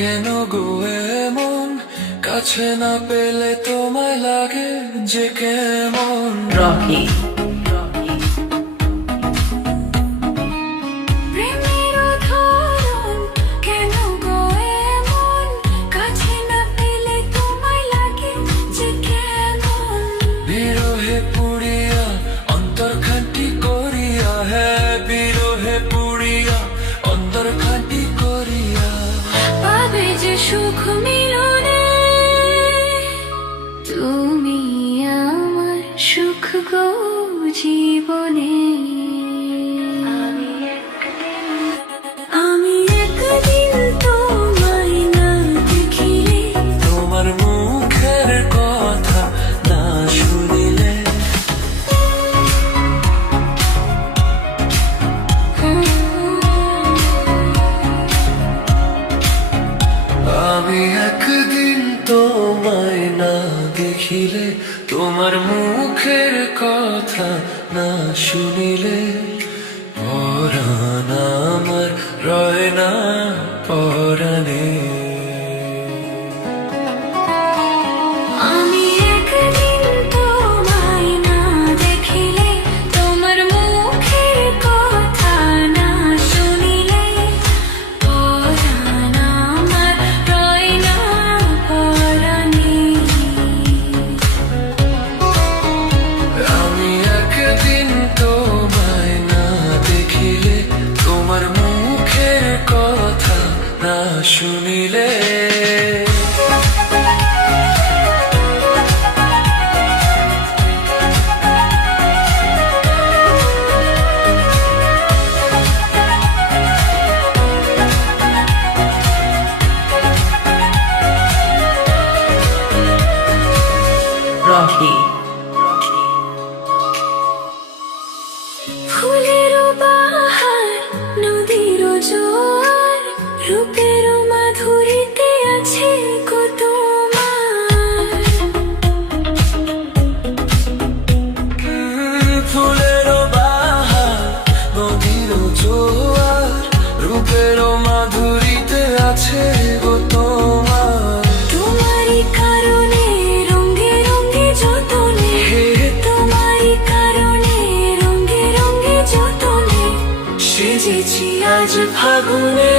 কেন গো এমন, কাছে না পেলে তোমায় লাগে যে কেমন। রকি বিরহে পুড়িয়া অন্তর খাঁটি করিয়া, হ্যাঁ বিরহে পুড়িয়া অন্তর খাঁটি করিয়া, পাবে যে সুখ মিলনে, তুমি আমার সুখ গো জীবনে। আমি একদিন তোমায় না দেখিলে, তোমার মুখের কথা না শুনিলে, আমি একদিন তোমায় না দেখিলে, তোমার মুখের কথা না শুনিলে, পরাণ আমার রয় না পরাণে। আমি একদিন তোমায় না দেখিলে, তোমার মুখের কথা না শুনিলে, পরাণ আমার রয় না পরাণে। আমি একদিন তোমায় না দেখিলে, তোমার মুখের কথা না শুনিলে, রকি ফুলের বাহার, নদীর জোয়ার, রূপের মাধুরীতে আছে গো তোমার। ফুলের বাহার, নদীর জোয়ার, রূপের মাধুরীতে আছে গো তোমার। তোমারই কারণে রঙে রঙে যতনে, তোমারই কারণে রঙে রঙে যতনে, সেজেছি আজ ফাগুনে